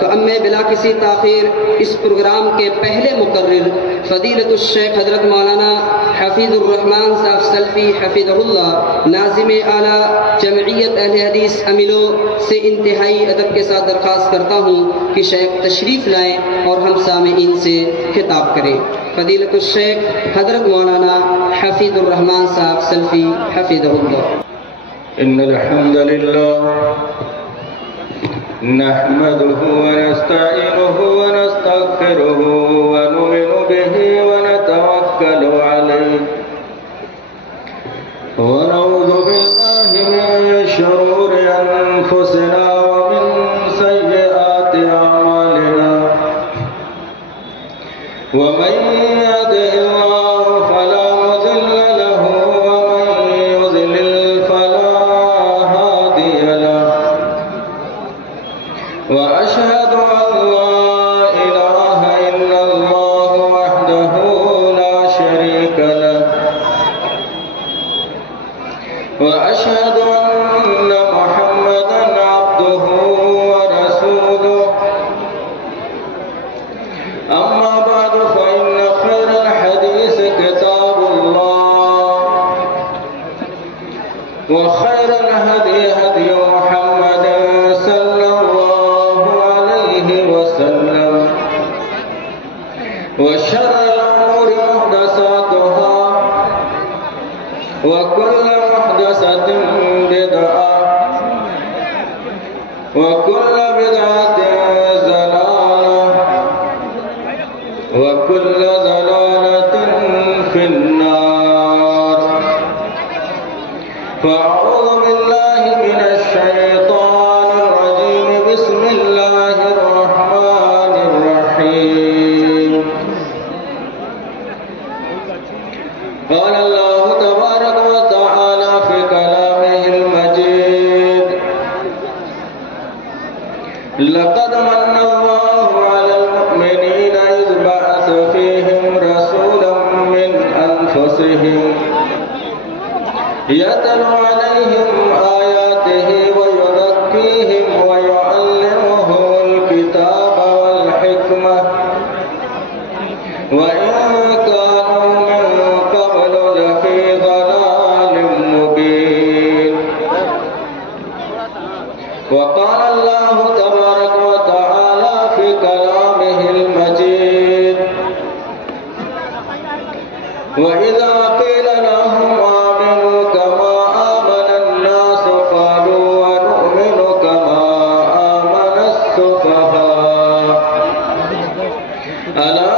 تو اب میں بلا کسی تاخیر اس پروگرام کے پہلے مقرر فضیلت الشیخ حضرت مولانا حفیظ الرحمن صاحب سلفی حفظہ اللہ ناظم اعلیٰ جمعیت اہل حدیث امیلو سے انتہائی ادب کے ساتھ درخواست کرتا ہوں کہ شیخ تشریف لائیں اور ہم سامعین سے خطاب کریں۔ فضیلت الشیخ حضرت مولانا حفیظ الرحمن صاحب سلفی حفظہ اللہ۔ ان الحمد للہ نحمده ونستعینه ونستغفره ونؤمن به ونتوکل علیہ ونعوذ باللہ من شرور انفسنا ومن سیئات اعمالنا ومن يهده الله فلا مضل له ومن يضلل فلا هادي له وأشهد أن لا إله إلا الله وحده لا شريك له وأشهد أن محمدا عبده ورسوله أما بعد فإن خير الحديث كتاب الله وخير الهدي هدي محمد صلى الله عليه وسلم وشر الأمور محدثاتها وكل محدثة بدعة وكل بدعة ضلالة وكل ضلالة في النار فأعوذ بالله من الشيطان الرجيم بسم الله الرحمن الرحيم قال الله تبارك وتعالى في كلامه المجيد لقد من الله على المؤمنين إذ بعث فيهم رسولا من أنفسهم يتلو عليهم آياته ويزكيهم ويعلمهم الكتاب والحكمة وإن كانوا من قبل لفي ضلال مبين وقال الله تبارك وتعالى في كلامه المجيد وإذا قيل لهم آمنوا كما آمن الناس قالوا ونؤمن كما آمن السفهاء ألا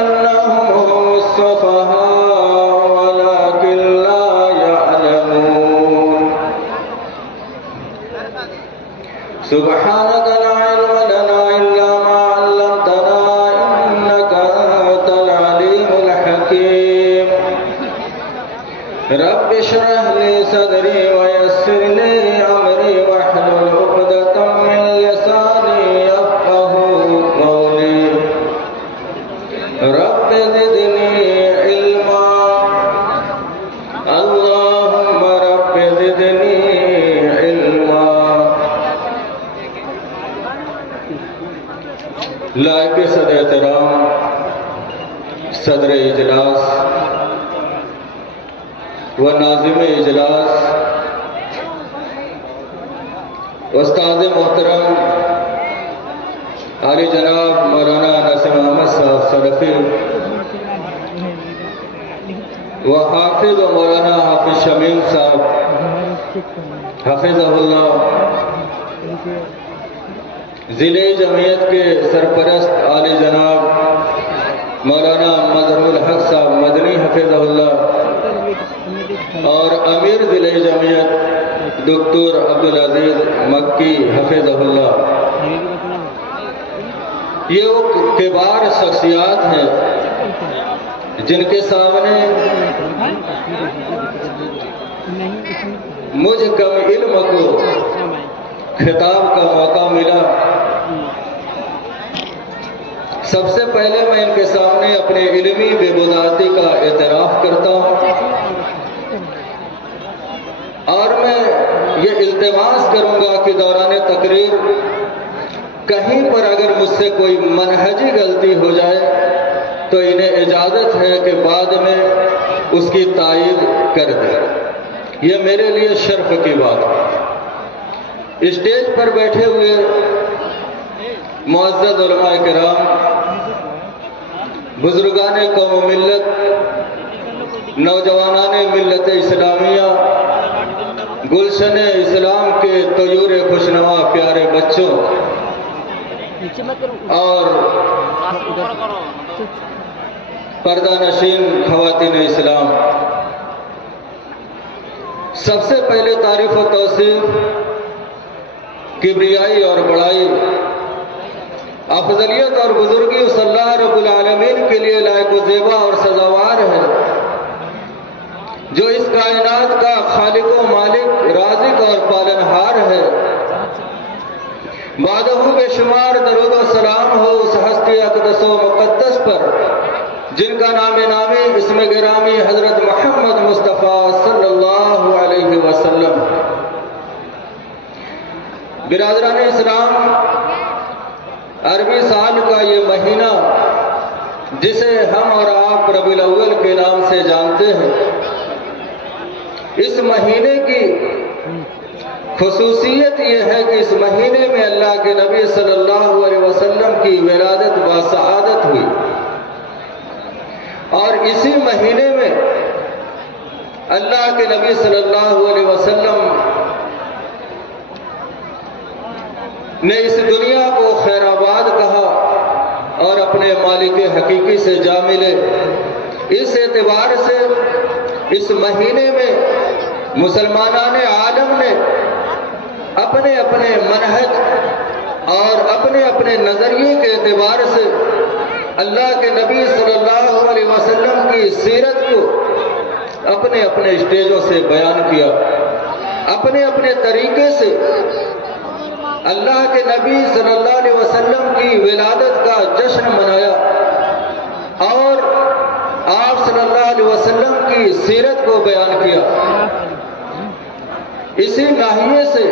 إنهم هم السفهاء ولكن لا يعلمون سبحانك لا علم لنا إلا ما علمتنا إنك أنت العليم الحكيم رب اشرح لي صدري ويسر لي أمري واحلل عقدة من لساني يفقهوا قولي رب زدني علما اللهم رب زدني علما لائق صدر احترام صدر اجلاس و ناظم اجلاس استاد محترم علی جناب مولانا ناصر احمد صاحب سلفی و حافظ و مولانا حافظ شمیم صاحب حفظہ اللہ ضلع جمعیت کے سرپرست عالی جناب مولانا مظہر الحق صاحب مدنی حفظہ اللہ اور امیر ضلع جمعیت دکتور عبدالعزیز مکی حفظہ اللہ، یہ وہ کبار شخصیات ہیں جن کے سامنے مجھ کم علم کو خطاب کا موقع ملا۔ سب سے پہلے میں ان کے سامنے اپنے علمی بے بنیادی کا اعتراف کرتا ہوں اور میں یہ التماس کروں گا کہ دوران تقریر کہیں پر اگر مجھ سے کوئی منہجی غلطی ہو جائے تو انہیں اجازت ہے کہ بعد میں اس کی تائید کر دیں. یہ میرے لیے شرف کی بات ہے. اسٹیج پر بیٹھے ہوئے معزز علماء کرام، بزرگان قوم و ملت، نوجوانان ملت اسلامیہ، گلشن اسلام کے طیور خوشنما پیارے بچوں اور پردہ نشین خواتین اسلام، سب سے پہلے تعریف و توصیف، کبریائی اور بڑائی، افضلیت اور بزرگی اس اللہ رب العالمین کے لیے لائق و زیبا اور سزاوار ہے جو اس کائنات کا خالق و مالک، رازق اور پالنہار ہے. بعدہ بے شمار درود و سلام ہو اس ہستی اقدس و مقدس پر جن کا نام نامی اسم گرامی حضرت محمد مصطفیٰ صلی اللہ علیہ وسلم. برادران اسلام، عربی سال کا یہ مہینہ جسے ہم اور آپ ربیع الاول کے نام سے جانتے ہیں، اس مہینے کی خصوصیت یہ ہے کہ اس مہینے میں اللہ کے نبی صلی اللہ علیہ وسلم کی ولادت باسعادت ہوئی، اور اسی مہینے میں اللہ کے نبی صلی اللہ علیہ وسلم نے اس دنیا کو خیر آباد کہا اور اپنے مالک حقیقی سے جا ملے. اس اعتبار سے اس مہینے میں مسلمانان عالم نے اپنے اپنے منہج اور اپنے اپنے نظریے کے اعتبار سے اللہ کے نبی صلی اللہ علیہ وسلم کی سیرت کو اپنے اپنے اسٹیجوں سے بیان کیا، اپنے اپنے طریقے سے اللہ کے نبی صلی اللہ علیہ وسلم کی ولادت کا جشن منایا اور آپ صلی اللہ علیہ وسلم کی سیرت کو بیان کیا. اسی ناحیے سے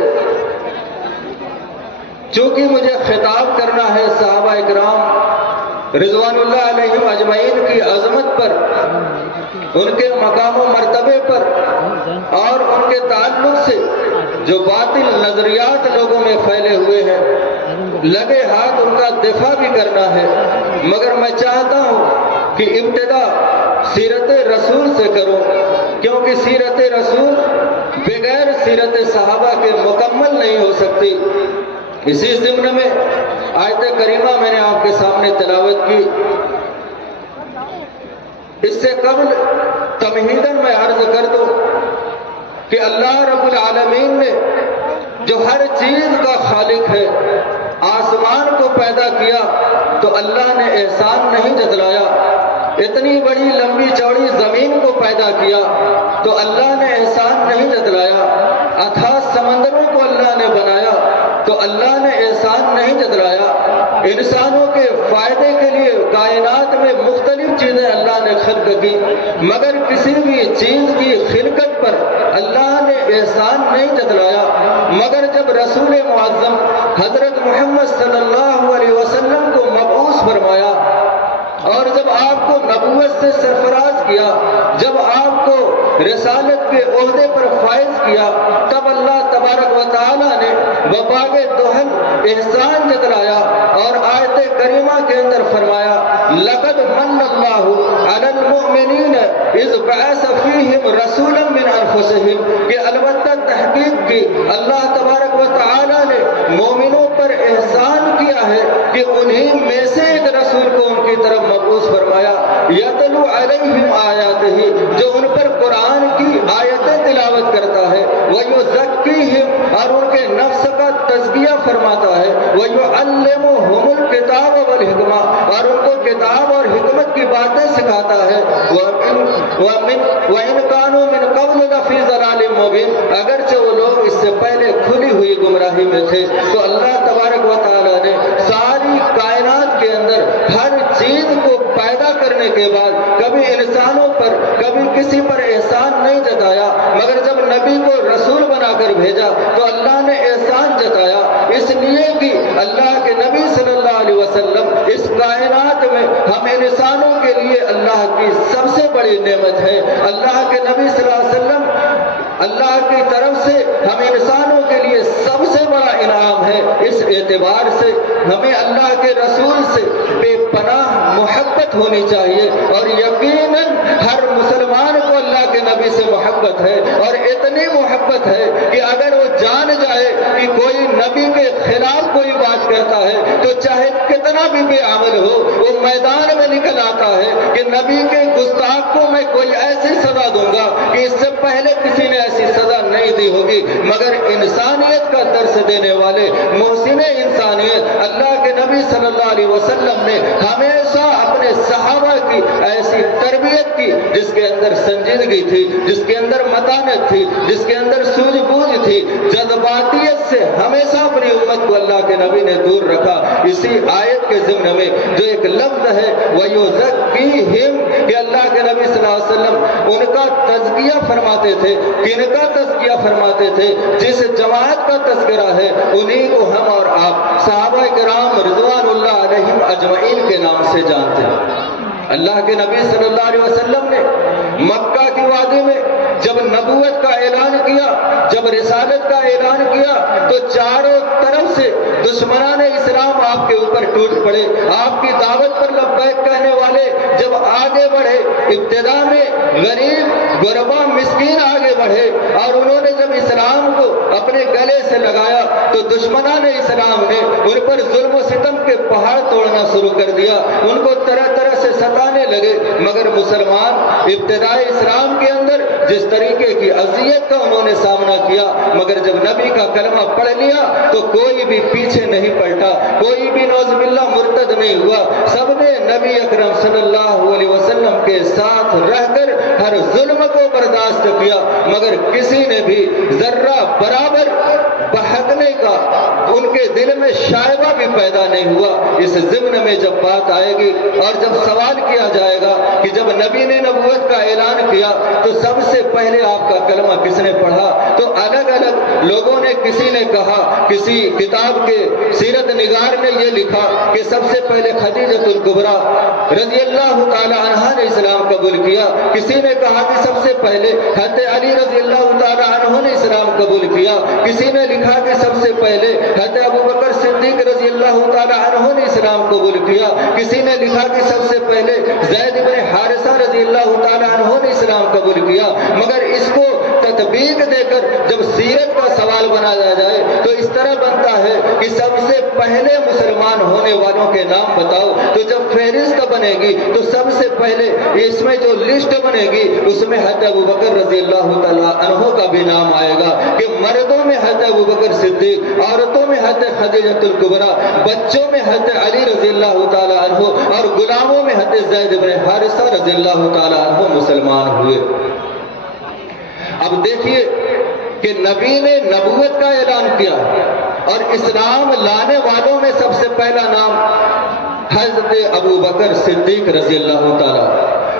چونکہ مجھے خطاب کرنا ہے صحابہ اکرام رضوان اللہ علیہم اجمعین کی عظمت پر، ان کے مقام و مرتبے پر اور ان کے تعلق سے جو باطل نظریات لوگوں میں پھیلے ہوئے ہیں، لگے ہاتھ ان کا دفاع بھی کرنا ہے، مگر میں چاہتا ہوں کہ ابتدا سیرت رسول سے کروں، کیونکہ سیرت رسول بغیر سیرت صحابہ کے مکمل نہیں ہو سکتی. اسی ضمن میں آیت کریمہ میں نے آپ کے سامنے تلاوت کی. اس سے قبل تمہیداً میں عرض کر دوں کہ اللہ رب العالمین نے جو ہر چیز کا خالق ہے، آسمان کو پیدا کیا تو اللہ نے احسان نہیں جتلایا، اتنی بڑی لمبی چوڑی زمین کو پیدا کیا تو اللہ نے احسان نہیں جتلایا، اتھاہ سمندروں کو اللہ نے بنایا تو اللہ نے احسان نہیں جتلایا. انسانوں کے فائدے کے لیے کائنات میں مختلف چیزیں اللہ نے خلق کی، مگر کسی بھی چیز کی خلقت پر اللہ نے احسان نہیں جتلایا. مگر جب رسول معظم حضرت محمد صلی اللہ علیہ وسلم کو مبعوث فرمایا اور جب آپ کو نبوت سے سرفراز کیا، جب آپ کو رسالت کے عہدے پر فائز کیا، تب اللہ تبارک و تعالی نے بباغ دہن احسان جتلایا اور آیت کریمہ کے اندر فرمایا لقد من اللہ علی المؤمنین اذ بعث فیہم رسولا من انفسہم، کہ البتہ تحقیق کی اللہ تبارک و تعالی نے مومنوں پر احسان کیا ہے کہ انہیں میں سے ایک رسول کو ان کی طرف مبعوث فرمایا، یتلو علیہم آیاتہ، جو ان پر قرآن کی آیتیں تلاوت کرتا ہے، ویزکیہم، اور ان کے نفس کا تزکیہ فرماتا ہے، ویعلمہم الکتاب والحکمہ، اور ان کو کتاب اور حکمت کی باتیں سکھاتا ہے. وَإِنْ كَانُوا مِنْ قَبْلُ لَفِي ضَلَالٍ مُبِينٍ، اگرچہ وہ لوگ اس سے پہلے کھلی ہوئی گمراہی میں تھے. تو اللہ تبارک و تعالیٰ نے ساری کائنات کے اندر ہر چیز کو پیدا کرنے کے بعد کبھی انسانوں پر کبھی کسی پر احسان نہیں جتایا، مگر جب نبی کو رسول بنا کر بھیجا تو اللہ نے احسان جتایا. اس لیے کہ اللہ کے نبی صلی اللہ علیہ وسلم اس کائنات میں ہم انسانوں کے لیے اللہ کی سب سے بڑی نعمت ہے. اللہ کے نبی صلی اللہ علیہ وسلم اللہ کی طرف سے ہم انسانوں کے لیے سب سے بڑا انعام ہے. اس اعتبار سے ہمیں اللہ کے رسول سے بے پناہ محبت ہونی چاہیے، اور یقیناً ہر مسلمان کو اللہ کے نبی سے محبت ہے، اور اتنی محبت ہے کہ اگر وہ جان جائے کہ کوئی نبی کے خلاف کوئی بات کہتا ہے تو چاہے کتنا بھی بے عمل ہو وہ میدان میں نکل آتا ہے کہ نبی کے گستاخ کو میں کوئی ایسی سزا دوں گا کہ اس سے پہلے کسی نے ایسی سزا نہیں دی ہوگی. مگر انسانیت کا درس دینے والے محسن انسانیت اللہ کے نبی صلی اللہ علیہ وسلم نے ہمیشہ اپنے صحابہ کی ایسی تربیت کی جس کے اندر سنجیدگی تھی، جس کے اندر متانت تھی، جس کے اندر سوجھ بوجھ تھی. جذباتیت سے ہمیشہ اپنی امت کو اللہ کے نبی نے دور رکھا. اسی آیت کے ضمن میں جو ایک لفظ ہے وَيُزَكِّيهِمْ کہ اللہ کے نبی صلی اللہ علیہ وسلم ان کا تزکیہ فرماتے تھے. کن کا تزکیہ فرماتے تھے؟ جس جماعت کا تذکرہ ہے انہی کو ہم اور آپ صحابہ کرام رضوان اللہ علیہم اجمعین کے نام سے جانتے ہیں. اللہ کے نبی صلی اللہ علیہ وسلم نے مکہ کی وادی میں جب نبوت کا اعلان کیا، جب رسالت کا اعلان کیا تو چاروں طرف سے دشمنان اسلام آپ کے اوپر ٹوٹ پڑے. آپ کی دعوت پر لبیک کہنے والے جب آگے بڑھے، ابتدا میں غریب غربا مسکین آگے بڑھے، اور انہوں نے جب اسلام کو اپنے گلے سے لگایا تو دشمنان اسلام نے ان پر ظلم و ستم کے پہاڑ توڑنا شروع کر دیا، ان کو طرح طرح سے ستانے لگے. مگر مسلمان ابتدائی اسلام کے اندر جس طریقے کی اذیت کا انہوں نے سامنا کیا، مگر جب نبی کا کلمہ پڑھ لیا تو کوئی بھی پیچھے نہیں پلٹا، کوئی بھی نعوذ باللہ مرتد نہیں ہوا. سب نے نبی اکرم صلی اللہ علیہ وسلم کے ساتھ رہ کر ہر ظلم کو برداشت کیا، مگر کسی نے بھی ذرہ برابر بہکنے کا ان کے دل میں شائبہ بھی پیدا نہیں ہوا. اس ضمن میں جب بات آئے گی اور جب سوال کیا جائے گا کہ جب نبی نے نبوت کا اعلان کیا تو سب سے پہلے آپ کا کلمہ کس نے پڑھا، تو الگ الگ لوگوں نے، کسی نے کہا، کسی کتاب کے سیرت نگار نے یہ لکھا کہ سب سے پہلے خدیجہ الکبریٰ رضی اللہ تعالی عنہا نے اسلام قبول کیا. کسی نے کہا کہ سب سے پہلے حضرت علی رضی اللہ تعالی عنہ نے اسلام قبول کیا. کسی نے لکھا کہ سب سے پہلے حضرت ابو بکر صدیق رضی اللہ تعالی عنہ نے اسلام قبول کیا. کسی نے لکھا کہ سب سے پہلے زید بن حارثہ رضی اللہ تعالی عنہ نے اسلام قبول کیا. مگر اس کو تطبیق دے کر جب سیرت کا سوال بنایا جائے تو اس طرح بنتا ہے کہ سب سے پہلے مسلمان ہونے والوں کے نام بتاؤ. تو جب فہرست بنے گی تو سب سے پہلے اس میں جو لسٹ بنے گی اس میں حضرت ابو بکر رضی اللہ تعالیٰ عنہ کا بھی نام آئے گا کہ مردوں میں حضرت ابو بکر صدیق، عورتوں میں حضرت خدیجہ الکبریٰ، بچوں میں حضرت علی رضی اللہ تعالیٰ عنہ، اور غلاموں میں حضرت زید بن حارثہ رضی اللہ تعالیٰ عنہ مسلمان ہوئے. اب دیکھیے کہ نبی نے نبوت کا اعلان کیا اور اسلام لانے والوں میں سب سے پہلا نام حضرت ابو بکر صدیق رضی اللہ تعالیٰ،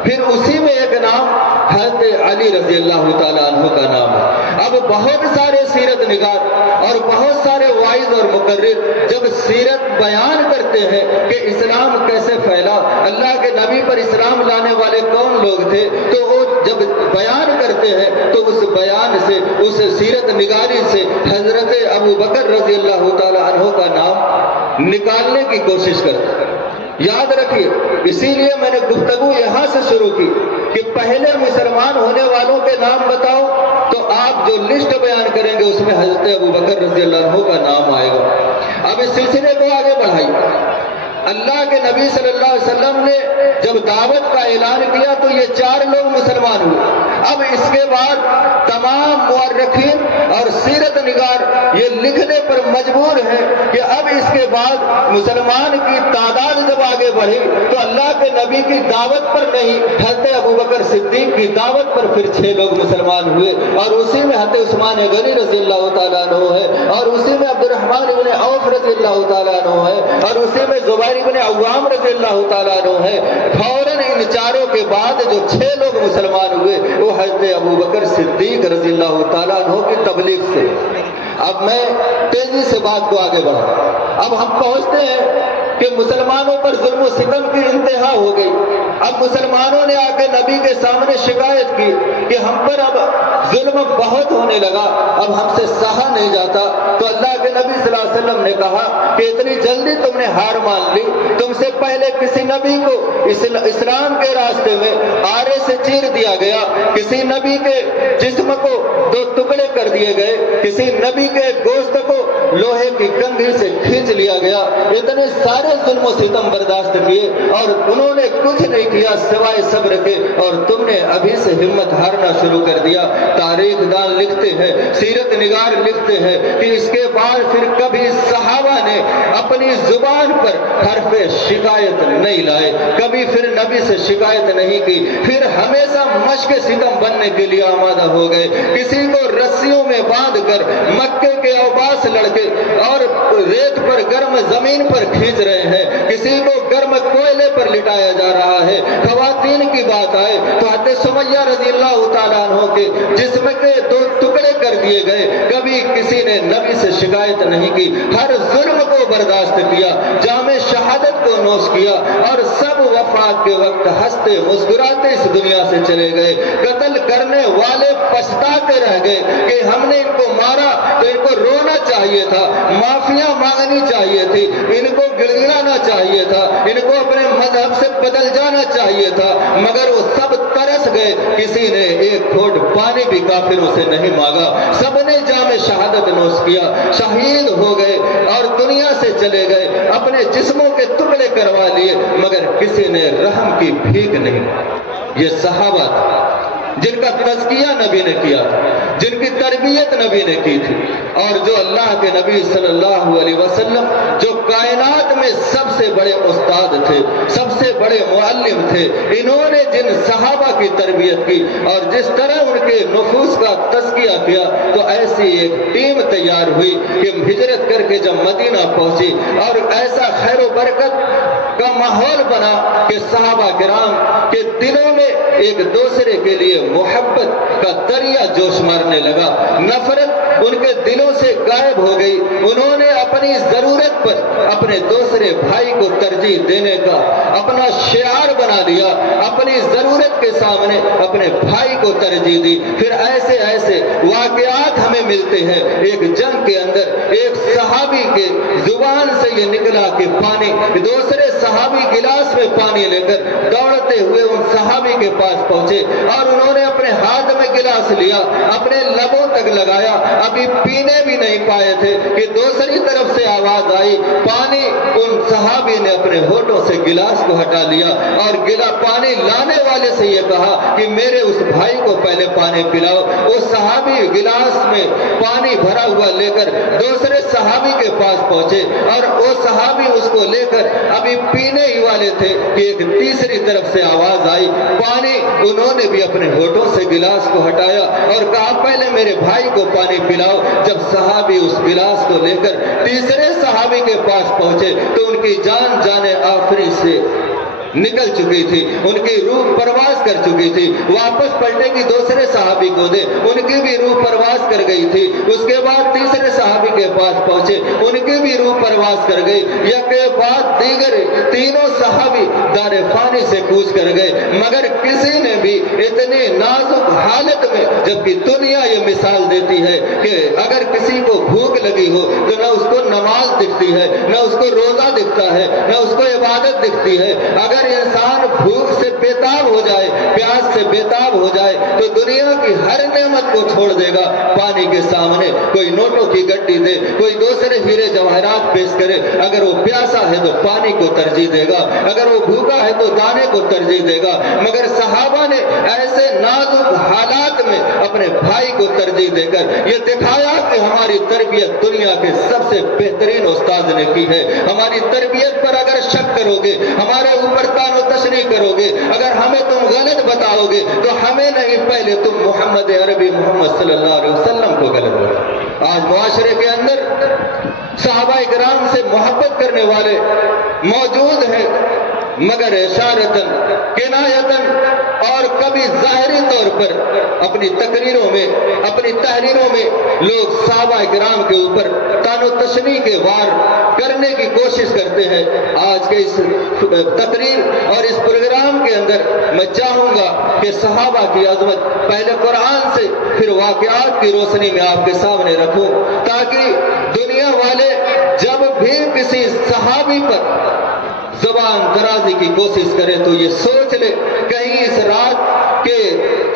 پھر اسی میں ایک نام حضرت علی رضی اللہ تعالیٰ عنہ کا نام ہے. اب بہت سارے سیرت نگار اور بہت سارے وائز اور مقرر جب سیرت بیان کرتے ہیں کہ اسلام کیسے پھیلا، اللہ کے نبی پر اسلام لانے والے کون لوگ تھے، تو وہ جب بیان کرتے ہیں تو اس بیان سے، اس سیرت نگاری سے حضرت ابو بکر رضی اللہ تعالیٰ عنہ کا نام نکالنے کی کوشش کرتے ہیں. یاد رکھیے، اسی لیے میں نے گفتگو یہاں سے شروع کی کہ پہلے مسلمان ہونے والوں کے نام بتاؤ، تو آپ جو لسٹ بیان کریں گے اس میں حضرت ابو بکر رضی اللہ عنہ کا نام آئے گا. اب اس سلسلے کو آگے بڑھائیے. اللہ کے نبی صلی اللہ علیہ وسلم نے جب دعوت کا اعلان کیا تو یہ 4 لوگ مسلمان ہوئے. اب اس کے بعد تمام مورخین اور سیرت نگار یہ لکھنے پر مجبور ہیں کہ اب اس کے بعد مسلمان کی تعداد جب آگے بڑھی تو اللہ کے نبی کی دعوت پر نہیں، حضرت ابو بکر صدیق کی دعوت پر پھر 6 لوگ مسلمان ہوئے، اور اسی میں حضرت عثمان غنی رضی اللہ تعالیٰ عنہ ہے، اور اسی میں عبد الرحمن بن عوف رضی اللہ تعالیٰ عنہ ہے، اور اسی میں زبیر بن عوام رضی اللہ تعالیٰ عنہ ہے. فوراً ان 4 کے بعد جو 6 لوگ مسلمان ہوئے وہ حضرت ابو بکر صدیق رضی اللہ تعالیٰ عنہ کی تبلیغ سے. اب میں تیزی سے بات کو آگے بڑھا. اب ہم پہنچتے ہیں کہ مسلمانوں پر ظلم و ستم کی انتہا ہو گئی. اب مسلمانوں نے آ کے نبی کے سامنے شکایت کی کہ ہم پر اب ظلم بہت ہونے لگا, اب ہم سے سہا نہیں جاتا. تو اللہ کے نبی صلی اللہ علیہ وسلم نے کہا کہ اتنی جلدی تم نے ہار مان لی؟ تم سے پہلے کسی نبی کو اسلام کے راستے میں آرے سے چیر دیا گیا, کسی نبی کے جسم کو 2 ٹکڑے کر دیے گئے, کسی نبی کے گوشت کو لوہے کی کنگھی سے کھینچ لیا گیا. اتنے سارے ظلم و ستم برداشت کیے اور انہوں نے کچھ نہیں کیا سوائے صبر کے, اور تم نے ابھی سے ہمت ہارنا شروع کر دیا. تاریخ دان لکھتے ہیں, سیرت نگار لکھتے ہیں کہ اس کے بعد پھر کبھی صحابہ نے اپنی زبان پر حرف شکایت نہیں لائے, کبھی پھر نبی سے شکایت نہیں کی, پھر ہمیشہ مشق ستم بننے کے لیے آمادہ ہو گئے. کسی کو رسیوں میں باندھ کر مکے کے اوباس لڑکے اور ریت پر گرم زمین پر کھینچ رہے ہیں, کسی کو گرم کوئلے پر لٹایا جا رہا ہے. خواتین کی بات آئے تو حضرت سمیہ رضی اللہ تعالیٰ عنہ کے جسم کے 2 ٹکڑے کر دیے گئے, کبھی کسی نے نبی سے شکایت نہیں کی. ہر ظلم کو برداشت کیا, جام شہادت کو نوش کیا, اور سب وفات کے وقت ہنستے مسکراتے اس دنیا سے چلے گئے. قتل کرنے والے پچھتاتے رہ گئے کہ ہم نے ان کو مارا تو ان کو رونا چاہیے تھا, معافیاں مانگنی چاہیے تھی, ان کو گڑگڑانا چاہیے تھا, ان کو اپنے مذہب سے بدل جانا چاہیے تھا, مگر وہ سب ترس گئے. کسی نے ایک گھونٹ پانی بھی کافروں سے نہیں مانگا, سب نے جام شہادت نوش کیا, شہید ہو گئے اور دنیا سے چلے گئے, اپنے جسموں کے ٹکڑے کروا لیے, مگر کسی نے رحم کی بھیک نہیں. یہ صحابہ تھے جن کا تزکیہ نبی نے کیا تھا, جن کی تربیت نبی نے کی تھی, اور جو اللہ کے نبی صلی اللہ علیہ وسلم جو کائنات میں سب سے بڑے استاد تھے, سب سے بڑے معلم تھے, انہوں نے جن صحابہ کی تربیت کی اور جس طرح ان کے نفوس کا تزکیہ کیا, تو ایسی ایک ٹیم تیار ہوئی کہ ہجرت کر کے جب مدینہ پہنچی اور ایسا خیر و برکت کا ماحول بنا کہ صحابہ کرام کے دلوں میں ایک دوسرے کے لیے محبت کا دریا جوش مارنے لگا, نفرت ان کے دلوں سے غائب ہو گئی. انہوں نے اپنی ضرورت پر اپنے دوسرے بھائی کو ترجیح دینے کا اپنا شعار بنا لیا, اپنی ضرورت کے سامنے اپنے بھائی کو ترجیح دی. پھر ایسے ایسے واقعات ہمیں ملتے ہیں. ایک جنگ کے اندر ایک صحابی کے زبان سے یہ نکلا کہ پانی, دوسرے صحابی گلاس میں پانی لے کر دوڑتے ہوئے ان صحابی کے پاس پہنچے اور انہوں نے اپنے ہاتھ میں گلاس لیا, اپنے لبوں تک لگایا, ابھی پینے بھی نہیں پائے تھے کہ دوسری طرف سے آواز آئی پانی. ان صحابی نے اپنے ہونٹوں سے گلاس کو ہٹا لیا اور پانی لانے والے سے یہ کہا کہ میرے اس بھائی کو پہلے پانی پلاؤ. وہ صحابی گلاس میں پانی بھرا ہوا لے کر دوسرے صحابی کے پاس پہنچے اور وہ صحابی اس کو لے کر ابھی پینے ہی والے تھے کہ ایک تیسری طرف سے آواز آئی پانی. انہوں نے بھی اپنے ہونٹوں سے گلاس کو ہٹایا اور کہا پہلے میرے بھائی کو پانی پلاؤ. جب صحابی اس گلاس کو لے کر تیسرے صحابی کے پاس پہنچے تو ان کی جان جانے آخری سے نکل چکی تھی, ان کی روح پرواز کر چکی تھی. واپس پلٹے کی دوسرے صحابی کو دے, ان کی بھی روح پرواز کر گئی تھی. اس کے بعد تیسرے صحابی کے پاس پہنچے, ان کی بھی روح پرواز کر گئی. یک کے بعد دیگر تینوں صحابی دار فانی سے کوچ کر گئے, مگر کسی نے بھی اتنی نازک حالت میں, جبکہ دنیا یہ مثال دیتی ہے کہ اگر کسی کو بھوک لگی ہو تو نہ اس کو نماز دکھتی ہے, نہ اس کو روزہ دکھتا ہے, نہ اس کو عبادت دکھتی ہے. اگر انسان بھوک سے بےتاب ہو جائے, پیاس سے بےتاب ہو جائے تو دنیا کی ہر نعمت کو چھوڑ دے گا پانی کے سامنے. کوئی نوٹوں کی گڈی دے, کوئی دوسرے ہیرے جواہرات پیش کرے, اگر وہ پیاسا ہے تو پانی کو ترجیح دے گا, اگر وہ بھوکا ہے تو دانے کو ترجیح دے گا. مگر صحابہ نے ایسے نازک حالات میں اپنے بھائی کو ترجیح دے کر یہ دکھایا کہ ہماری تربیت دنیا کے سب سے بہترین استاد نے کی ہے. ہماری تربیت پر اگر شک کرو گے, ہمارے اوپر تان و تشریح کرو گے, اگر ہمیں تم غلط بتاؤ گے تو ہمیں نہیں, پہلے تم محمد عربی محمد صلی اللہ علیہ وسلم کو غلط بتاؤ. آج معاشرے کے اندر صحابہ کرام سے محبت کرنے والے موجود ہیں, مگر اشارتن کنایتن اور کبھی ظاہری طور پر اپنی تقریروں میں اپنی تحریروں میں لوگ صحابہ کرام کے اوپر تان و تشنیع کے وار کرنے کی کوشش کرتے ہیں۔ آج کے اس تقریر اور اس پروگرام کے اندر میں چاہوں گا کہ صحابہ کی عظمت پہلے قرآن سے پھر واقعات کی روشنی میں آپ کے سامنے رکھوں، تاکہ دنیا والے جب بھی کسی صحابی پر زبان درازی کی کوشش کرے تو یہ سوچ لے کہیں اس رات کے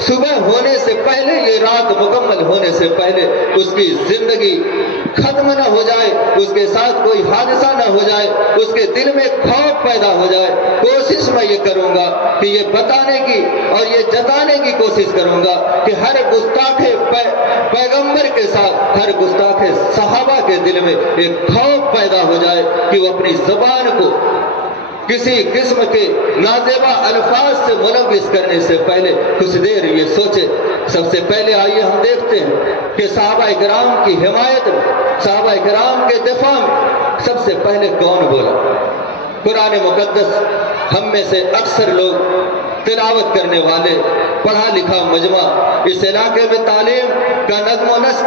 صبح ہونے سے پہلے، یہ رات مکمل ہونے سے پہلے اس کی زندگی ختم نہ ہو جائے، اس کے ساتھ کوئی حادثہ نہ ہو جائے، اس کے دل میں خوف پیدا ہو جائے۔ کوشش میں یہ کروں گا کہ یہ بتانے کی اور یہ جتانے کی کوشش کروں گا کہ ہر گستاخ پیغمبر کے ساتھ ہر گستاخ صحابہ کے دل میں ایک خوف پیدا ہو جائے کہ وہ اپنی زبان کو کسی قسم کے نازیبا الفاظ سے ملوث کرنے سے پہلے کچھ دیر یہ سوچے۔ سب سے پہلے آئیے ہم دیکھتے ہیں کہ صحابہ کرام کی حمایت میں، صحابہ کرام کے دفاع میں سب سے پہلے کون بولا؟ قرآن مقدس ہم میں سے اکثر لوگ تلاوت کرنے والے، پڑھا لکھا مجمع، اس علاقے میں تعلیم کا نظم و نسق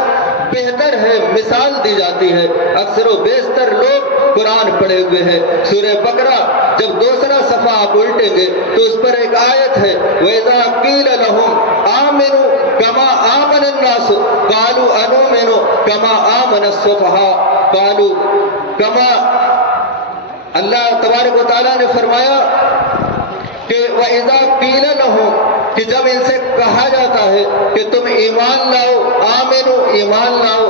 بہتر ہے، مثال دی جاتی ہے۔ اکثر و بیشتر لوگ قرآن پڑھے ہوئے ہیں۔ سورہ بقرہ جب دوسرا صفحہ آپ الٹیں گے تو اس پر ایک آیت ہے، وَإِذَا قِيلَ لَهُمْ آمِنُوا كَمَا آمَنَ النَّاسُ قَالُوا أَنُؤْمِنُ كَمَا آمَنَ السُّفَهَاءُ قَالُوا كَمَا اللہ تبارک و تعالیٰ نے فرمایا کہ وَإِذَا قِيلَ لَهُمْ کہ جب ان سے کہا جاتا ہے کہ تم ایمان لاؤ، آمنو ایمان لاؤ،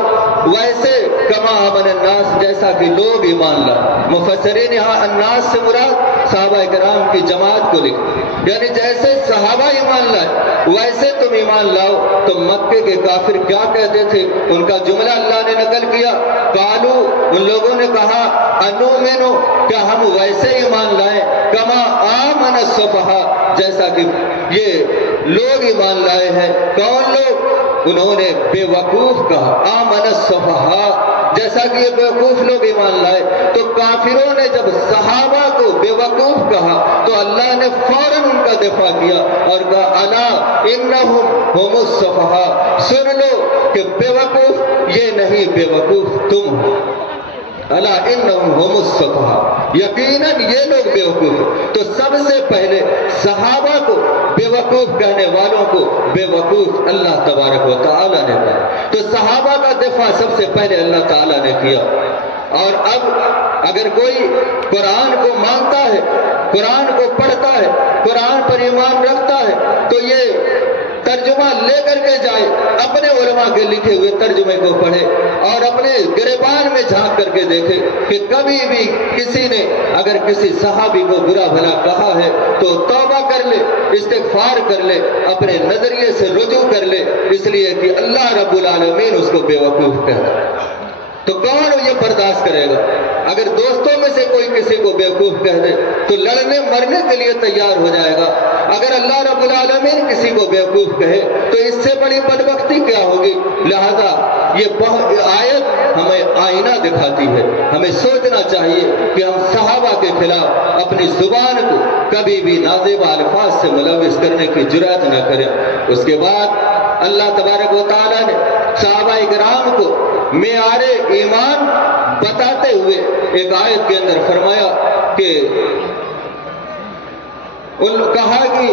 ویسے کما آمن الناس جیسا کہ لوگ ایمان لائے۔ مفسرین یہاں الناس سے مراد صحابہ کرام کی جماعت کو لکھتے، یعنی جیسے صحابہ ایمان لائے ویسے تم ایمان لاؤ۔ تو مکے کے کافر کیا کہتے تھے؟ ان کا جملہ اللہ نے نقل کیا، قالو ان لوگوں نے کہا، انؤمنو کیا ہم ویسے ایمان لائیں، کما آمن السفہاء جیسا کہ یہ لوگ ایمان لائے ہیں۔ کون لوگ؟ انہوں نے بے وقوف کہا، آمن السفہاء جیسا کہ یہ بے وقوف لوگ ایمان لائے۔ تو کافروں نے جب صحابہ کو بے وقوف کہا تو اللہ نے فوراً ان کا دفاع کیا اور کہا، الا انہم ہم السفہاء، سن لو کہ بے وقوف یہ نہیں، بے وقوف تم ہو۔ الا انہم ہم السفہاء، یقیناً یہ لوگ بے وقوف ہیں۔ تو سب سے پہلے صحابہ کو بے وقوف کہنے والوں کو بے وقوف اللہ تبارک و تعالیٰ نے کہا۔ تو صحابہ کا دفاع سب سے پہلے اللہ تعالیٰ نے کیا۔ اور اب اگر کوئی قرآن کو مانتا ہے، قرآن کو پڑھتا ہے، قرآن پر ایمان رکھتا ہے تو یہ ترجمہ لے کر کے جائے، اپنے علماء کے لکھے ہوئے ترجمے کو پڑھے اور اپنے گریبان میں جھانک کر کے دیکھے کہ کبھی بھی کسی نے اگر کسی صحابی کو برا بھلا کہا ہے تو توبہ کر لے، استغفار کر لے، اپنے نظریے سے رجوع کر لے، اس لیے کہ اللہ رب العالمین اس کو بے وقوف کہتا ہے۔ تو کون یہ برداشت کرے گا؟ اگر دوستوں میں سے کوئی کسی کو بیوقوف کہہ دے تو لڑنے مرنے کے لیے تیار ہو جائے گا۔ اگر اللہ رب العالمین کسی کو بیوقوف کہے تو اس سے بڑی بدبختی کیا ہوگی؟ لہذا یہ آیت ہمیں آئینہ دکھاتی ہے۔ ہمیں سوچنا چاہیے کہ ہم صحابہ کے خلاف اپنی زبان کو کبھی بھی نازیبا الفاظ سے ملوث کرنے کی جرأت نہ کریں۔ اس کے بعد اللہ تبارک و تعالیٰ نے صحابہ کرام کو معیار ایمان بتاتے ہوئے ایک آیت کے اندر فرمایا کہ کہا کہ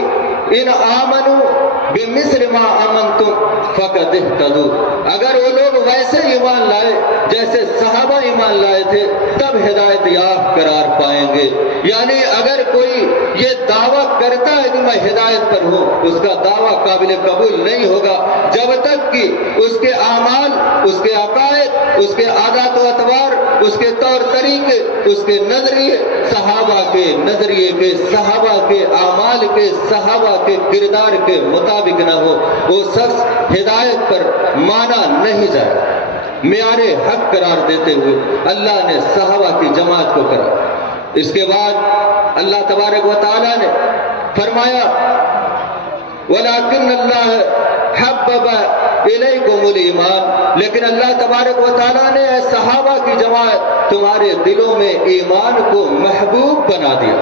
ان آمنوا بمثل ما آمنتم فقد اہتدوا، اگر وہ لوگ ویسے ایمان لائے جیسے صحابہ ایمان لائے تھے تب ہدایت یافتہ قرار پائیں گے۔ یعنی اگر کوئی یہ دعویٰ کرتا ہے کہ میں ہدایت پر ہوں، اس کا دعویٰ قابل قبول نہیں ہوگا جب تک کہ اس کے اعمال، اس کے عقائد، اس کے عادات و اطوار، اس کے طور طریقے، اس کے نظریے صحابہ کے نظریے کے، صحابہ کے اعمال کے، صحابہ کے کردار کے مطابق نہ ہو، وہ شخص ہدایت پر مانا نہیں جائے۔ معیار حق قرار دیتے ہوئے اللہ نے صحابہ کی جماعت کو کرا۔ اس کے بعد اللہ تبارک و تعالیٰ نے فرمایا وَلَكِنَّ اللَّهَ حَبَّبَ إِلَيْكُمُ الْإِيمَانَ، لیکن اللہ تبارک و تعالیٰ نے اے صحابہ کی جماعت تمہارے دلوں میں ایمان کو محبوب بنا دیا۔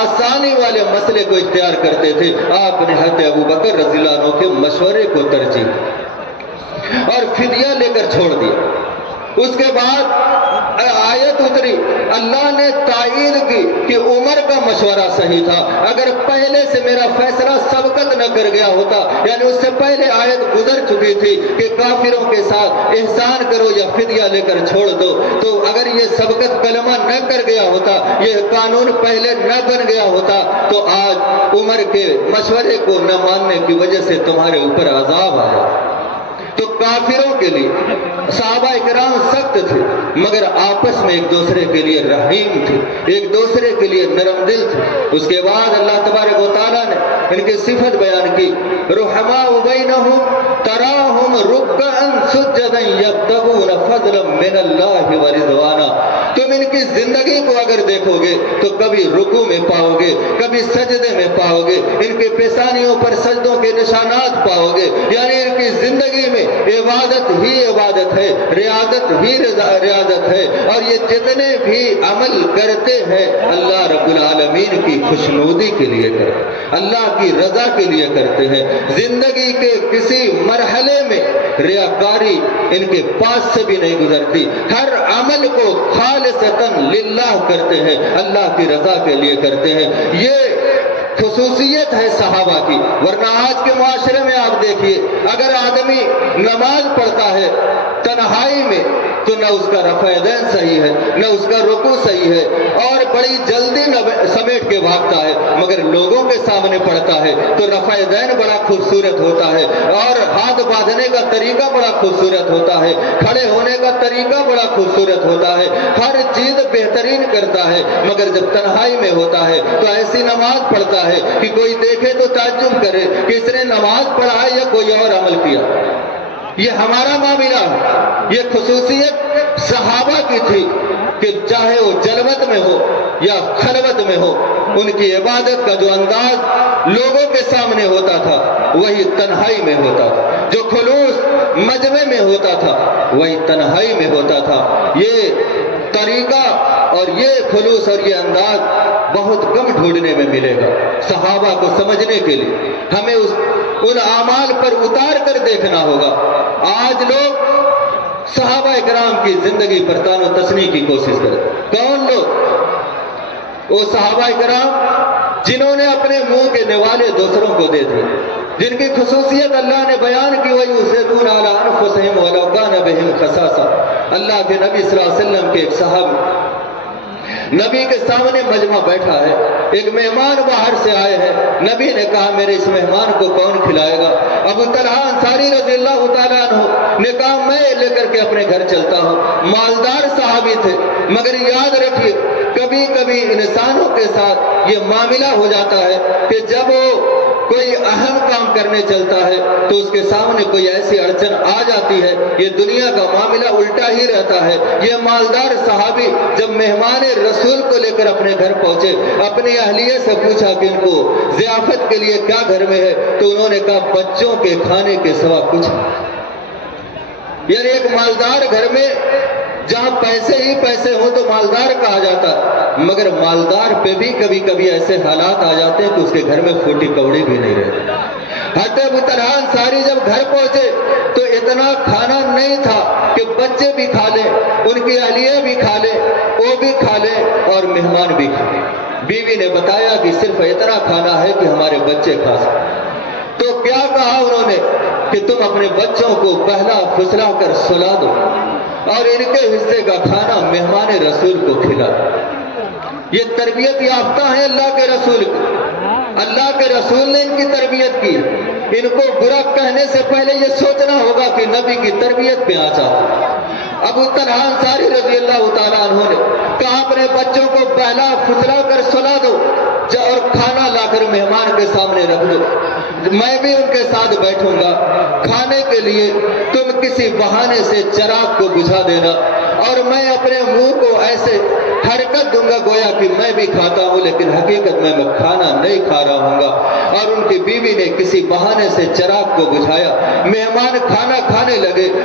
آسانی والے مسئلے کو اختیار کرتے تھے، آپ نے حضرت ابو بکر رضی اللہ عنہ کے مشورے کو ترجیح دی اور فدیہ لے کر چھوڑ دیا۔ اس کے بعد آیت اتری، اللہ نے تائید کی کہ عمر کا مشورہ صحیح تھا، اگر پہلے سے میرا فیصلہ سبقت نہ کر گیا ہوتا، یعنی اس سے پہلے آیت گزر چکی تھی کہ کافروں کے ساتھ احسان کرو یا فدیہ لے کر چھوڑ دو، تو اگر یہ سبقت کلمہ نہ کر گیا ہوتا، یہ قانون پہلے نہ بن گیا ہوتا، تو آج عمر کے مشورے کو نہ ماننے کی وجہ سے تمہارے اوپر عذاب آیا۔ تو کافروں کے لیے صحابہ کرام سخت تھے، مگر آپس میں ایک دوسرے کے لیے رحیم تھے، ایک دوسرے کے لیے نرم دل تھے۔ اس کے بعد اللہ تبارک و تعالیٰ نے ان کی صفت بیان کی، رحماء بینہم تراہم رکعا سجدا یبتغون فضلا من اللہ ورضوانا۔ تم ان کی زندگی کو اگر دیکھو گے تو کبھی رکوع میں پاؤ گے، کبھی سجدے میں پاؤ گے، ان کے پیشانیوں پر سجدوں کے نشانات پاؤ گے، یعنی ان کی زندگی میں عبادت ہی عبادت ہے، ریاضت ہی ریاضت ہے، اور یہ جتنے بھی عمل کرتے ہیں اللہ رب العالمین کی خوشنودی کے لیے کرتے ہیں، اللہ کی رضا کے لیے کرتے ہیں۔ زندگی کے کسی مرحلے میں ریاکاری ان کے پاس سے بھی نہیں گزرتی، ہر عمل کو خالصتاً للہ کرتے ہیں، اللہ کی رضا کے لیے کرتے ہیں۔ یہ خصوصیت ہے صحابہ کی، ورنہ آج کے معاشرے میں آپ دیکھیے، اگر آدمی نماز پڑھتا ہے تنہائی میں تو نہ اس کا رفع دین صحیح ہے، نہ اس کا رکوع صحیح ہے، اور بڑی جلدی سمیٹ کے بھاگتا ہے، مگر لوگوں کے سامنے پڑھتا ہے تو رفع دین بڑا خوبصورت ہوتا ہے، اور ہاتھ باندھنے کا طریقہ بڑا خوبصورت ہوتا ہے، کھڑے ہونے کا طریقہ بڑا خوبصورت ہوتا ہے، ہر چیز بہترین کرتا ہے، مگر جب تنہائی میں ہوتا ہے تو ایسی نماز پڑھتا ہے کہ کوئی دیکھے تو تعجب کرے کہ اس نے نماز پڑھا یا کوئی اور عمل کیا۔ یہ ہمارا معاملہ ہے۔ یہ خصوصیت صحابہ کی تھی کہ چاہے وہ جلوت میں ہو یا خلوت میں ہو، ان کی عبادت کا جو انداز لوگوں کے سامنے ہوتا تھا وہی تنہائی میں ہوتا تھا، جو خلوص مجمع میں ہوتا تھا وہی تنہائی میں ہوتا تھا۔ یہ طریقہ اور یہ خلوص اور یہ انداز بہت کم ڈھونڈنے میں ملے گا۔ صحابہ کو سمجھنے کے لیے ہمیں ان اعمال پر اتار کر دیکھنا ہوگا۔ آج لوگ صحابہ کرام کی زندگی پر تان و تشنیع کی کوشش کریں۔ کون لوگ؟ وہ صحابہ کرام جنہوں نے اپنے منہ کے نوالے دوسروں کو دے دیے، جن کی خصوصیت اللہ نے بیان کی، وَيُؤْثِرُونَ عَلَىٰ أَنفُسِهِمْ وَلَوْ كَانَ بِهِمْ خَصَاصَةٌ۔ اللہ کے نبی صلی اللہ علیہ وسلم کے ایک صحابی نبی کے سامنے مجمع بیٹھا ہے، ایک مہمان باہر سے آئے ہیں، نبی نے کہا میرے اس مہمان کو کون کھلائے گا؟ ابو طلحہ انصاری رضی اللہ تعالیٰ عنہ نے کہا میں لے کر کے اپنے گھر چلتا ہوں۔ مالدار صحابی تھے، مگر یاد رکھیے کبھی کبھی انسانوں کے ساتھ یہ معاملہ ہو جاتا ہے کہ جب وہ کوئی اہم کام کرنے چلتا ہے تو اس کے سامنے کوئی ایسی اڑچن آ جاتی ہے، یہ دنیا کا معاملہ الٹا ہی رہتا ہے۔ یہ مالدار صحابی جب مہمان رسول کو لے کر اپنے گھر پہنچے، اپنی اہلیہ سے پوچھا کہ ان کو ضیافت کے لیے کیا گھر میں ہے، تو انہوں نے کہا بچوں کے کھانے کے سوا کچھ نہیں۔ یعنی ایک مالدار گھر میں جہاں پیسے ہی پیسے ہوں تو مالدار کہا جاتا ہے، مگر مالدار پہ بھی کبھی کبھی ایسے حالات آ جاتے ہیں کہ اس کے گھر میں پھوٹی کوڑی بھی نہیں رہتی۔ حضرت ابو طلحہ انصاری جب گھر پہنچے تو اتنا کھانا نہیں تھا کہ بچے بھی کھا لیں، ان کی اہلیہ بھی کھا لیں، وہ بھی کھا لیں اور مہمان بھی کھا لیں۔ بیوی نے بتایا کہ صرف اتنا کھانا ہے کہ ہمارے بچے کھا سکیں۔ تو کیا کہا انہوں نے کہ تم اپنے بچوں کو پہلا پھسلا کر سلا دو اور ان کے حصے کا کھانا مہمان رسول کو کھلا دو۔ یہ تربیت یافتہ ہیں اللہ کے رسول کی، اللہ کے رسول نے ان کی تربیت کی۔ ان کو برا کہنے سے پہلے یہ سوچنا ہوگا کہ نبی کی تربیت پہ آ جاتا۔ ابو طلحہ انصاری رضی اللہ تعالیٰ عنہ نے کہا اپنے بچوں کو پہلا پھسلا کر سلا دو اور کھانا لا کر مہمان کے سامنے رکھ دو، میں بھی ان کے ساتھ بیٹھوں گا کھانے کے لیے، تم کسی بہانے سے چراغ کو بجھا دینا اور میں اپنے منہ کو ایسے حرکت دوں گا گویا کہ میں بھی کھاتا ہوں، لیکن حقیقت میں کھانا نہیں کھا رہا ہوں گا۔ اور ان کی بیوی نے کسی بہانے سے چراغ کو بجھایا، مہمان کھانا کھانے لگے،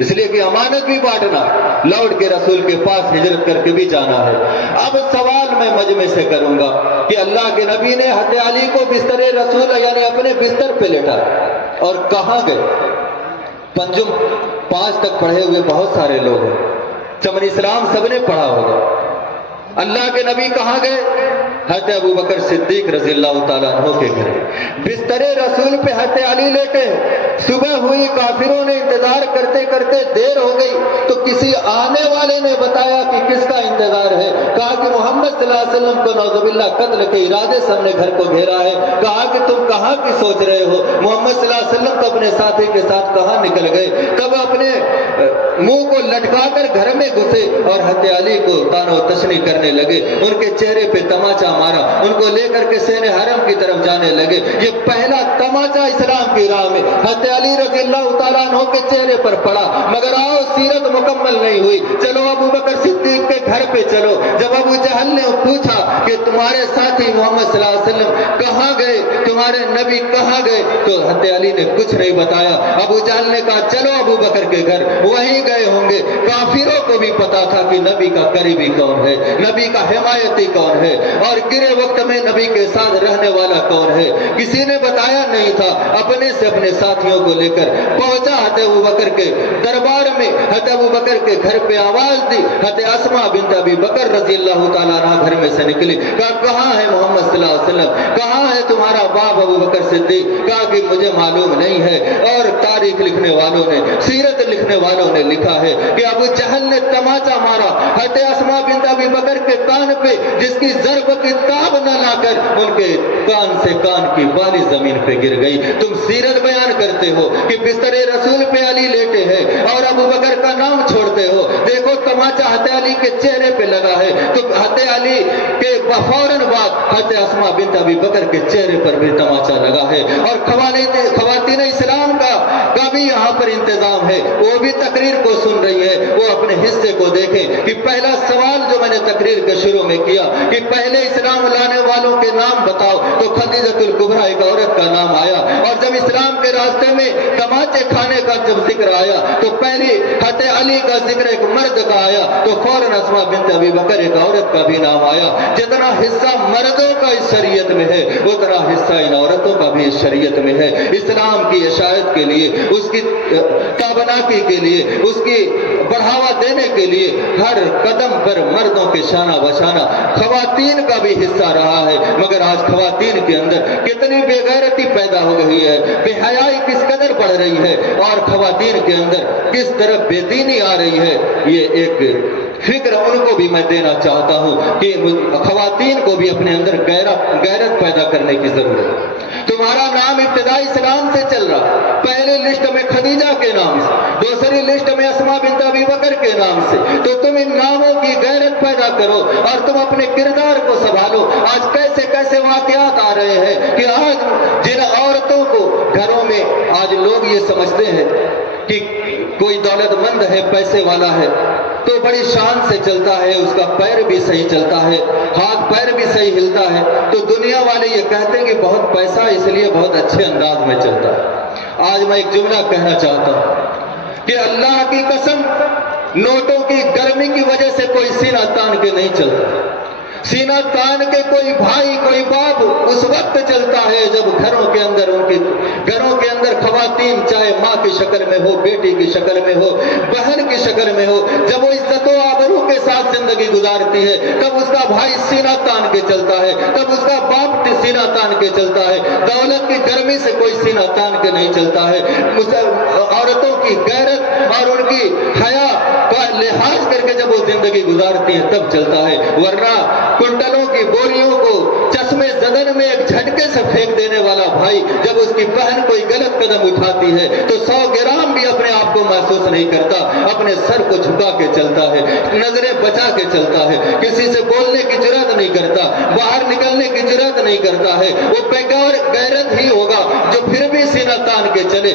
اس لیے کہ امانت بھی بانٹنا، لوٹ کے رسول کے پاس ہجرت کر کے بھی جانا ہے۔ اب سوال میں مجمع سے کروں گا کہ اللہ کے نبی نے حضرت علی کو بستر رسول یعنی اپنے بستر پہ لیٹا اور کہاں گئے؟ پنجم 5 تک پڑھے ہوئے بہت سارے لوگ ہیں، چمن اسلام سب نے پڑھا ہوگا۔ اللہ کے نبی کہاں گئے؟ حضرت ابو بکر صدیق رضی اللہ تعالیٰ عنہ کے گھر۔ بستر رسول پہ حضرت علی لیٹے، صبح ہوئی، کافروں نے انتظار کرتے کرتے دیر ہو گئی، تو کسی آنے والے نے بتایا کہ کس کا انتظار ہے؟ کہا کہ محمد صلی اللہ علیہ وسلم کو نعوذ باللہ قتل کے ارادے سے ہم نے گھر کو گھیرا ہے۔ کہا کہ تم کہاں کی سوچ رہے ہو؟ محمد صلی اللہ علیہ وسلم تو اپنے ساتھی کے ساتھ کہاں نکل گئے؟ تب اپنے منہ کو لٹکا کر گھر میں گھسے اور حضرت علی کو طعن و تشنیع کرنے لگے، ان کے چہرے پہ تماچا مارا، ان کو لے کر کے سین حرم کی طرف جانے لگے۔ یہ پہلا تماچا اسلام کی راہ میں حضرت علی رضی اللہ تعالیٰ عنہ کے چہرے پر پڑا۔ مگر آؤ، سیرت مکمل نہیں ہوئی، چلو ابو بکر صدیق کے گھر پہ چلو۔ جب ابو جہل نے پوچھا کہ تمہارے ساتھی محمد صلی اللہ علیہ وسلم کہاں گئے، تمہارے نبی کہاں گئے، تو حضرت علی نے کچھ نہیں بتایا۔ ابو جہل نے کہا چلو ابو بکر کے گھر، وہیں گئے ہوں گے۔ کافروں کو بھی پتا تھا کہ نبی کا قریبی کون ہے، نبی کا حمایتی کون ہے، اور گرے وقت میں نبی کے ساتھ رہنے والا کون ہے، کسی نے بتایا نہیں تھا۔ اپنے سے اپنے ساتھیوں کو لے کر پہنچا حضرت ابو بکر کے دربار میں، حضرت ابو بکر کے گھر پہ آواز دی۔ حضرت اسماء بنت ابی بکر رضی اللہ تعالیٰ عنہ گھر میں سے نکلی، کہا کہاں ہے محمد صلی اللہ علیہ وسلم، کہاں ہے تمہارا باپ ابو بکر صدیق؟ کہا کہ مجھے معلوم نہیں ہے۔ اور تاریخ لکھنے والوں نے، سیرت لکھنے والوں نے لکھا ہے کہ ابو جہل نے تماچا مارا حضرت اسماء بنت ابی بکر کے کان پہ، جس کی ضرب کی تاب نہ لا کر ان کے کان سے کان کی بالی زمین پہ گر گئی۔ تم سیرت بیان کرتے ہو کہ بستر رسول پہ علی لیٹے ہیں اور ابو بکر کا نام چھوڑتے ہو۔ دیکھو تماچا حضرت علی کے چہرے پہ لگا ہے، تو حضرت علی کے فوراً بعد حضرت اسماء بنت ابی بکر کے چہرے پر بھی تماچا لگا ہے۔ اور خواتین اسلام کا بھی یہاں پر انتظام ہے، وہ بھی تقریر کو سن رہی ہے، وہ اپنے حصے کو دیکھیں کہ پہلا سوال جو میں نے تقریر کے شروع میں کیا کہ پہلے اسلام لانے والوں کے نام بتاؤ، تو خدیجہ الکبریٰ ایک عورت کا نام آیا۔ اور جب اسلام کے راستے میں تماچے کھانے کا جب ذکر آیا تو پہلی حضرت علی کا ذکر ایک مرد کا آیا، تو فوراً اسماء بنت ابی بکر ایک عورت کا بھی نام آیا۔ جتنا حصہ مردوں کا اس شریعت میں ہے، اتنا حصہ ان عورتوں کا بھی اس شریعت میں ہے۔ اسلام کی اشاعت کے لیے، اس کی تابناکی کے لیے، اس کی بڑھاوا دینے کے لیے ہر قدم پر مردوں کے شانہ بشانہ خواتین کا بھی حصہ رہا ہے۔ مگر آج خواتین کے اندر کتنی بے غیرتی پیدا ہو گئی ہے، بے حیائی کس قدر بڑھ رہی ہے، اور خواتین کے اندر کس طرح بے دینی آ رہی ہے۔ یہ ایک فکر ان کو بھی میں دینا چاہتا ہوں کہ خواتین کو بھی اپنے اندر غیرت پیدا کرنے کی ضرورت ہے۔ تمہارا نام ابتدائی اسلام سے چل رہا، پہلے لسٹ میں خدیجہ کے نام سے، دوسری لسٹ میں اسماء بنت ابی بکر کے نام سے، تو تم ان ناموں کی غیرت پیدا کرو اور تم اپنے کردار کو سنبھالو۔ آج کیسے کیسے واقعات آ رہے ہیں کہ آج جن عورتوں کو گھروں میں آج لوگ یہ سمجھتے ہیں کہ کوئی دولت مند ہے، پیسے والا ہے تو بڑی شان سے چلتا ہے، اس کا پیر بھی صحیح چلتا ہے، ہاتھ پیر بھی صحیح ہلتا ہے، تو دنیا والے یہ کہتے ہیں کہ بہت پیسہ اس لیے بہت اچھے انداز میں چلتا ہے۔ آج میں ایک جملہ کہنا چاہتا ہوں کہ اللہ کی قسم، نوٹوں کی گرمی کی وجہ سے کوئی سینہ تان کے نہیں چلتا۔ سینہ تان کے کوئی بھائی، کوئی باپ اس وقت چلتا ہے جب گھروں کے اندر خواتین، چاہے ماں کی شکل میں ہو، بیٹی کی شکل میں ہو، بہن کی شکل میں ہو، جب وہ عزت و آبرو کے ساتھ زندگی گزارتی ہے، تب اس کا بھائی سینہ تان کے چلتا ہے، تب اس کا باپ سینہ تان کے چلتا ہے۔ دولت کی گرمی سے کوئی سینہ تان کے نہیں چلتا ہے۔ عورتوں کی غیرت اور ان کی حیا کا لحاظ کر کے جب وہ زندگی گزارتی ہیں تب چلتا ہے، ورنہ کنٹلوں کی بوریوں کو چشمے زدن میں ایک جھٹکے سے پھینک دینے والا بھائی جب اس کی بہن کوئی غلط قدم اٹھاتی ہے تو 100 گرام بھی اپنے آپ کو محسوس نہیں کرتا، اپنے سر کو جھکا کے چلتا ہے، نظریں بچا کے چلتا ہے، کسی سے بولنے کی جرات نہیں کرتا، باہر نکلنے کی جرات نہیں کرتا ہے۔ وہ بغیر غیرت ہی ہوگا جو پھر بھی سینہ تان کے چلے۔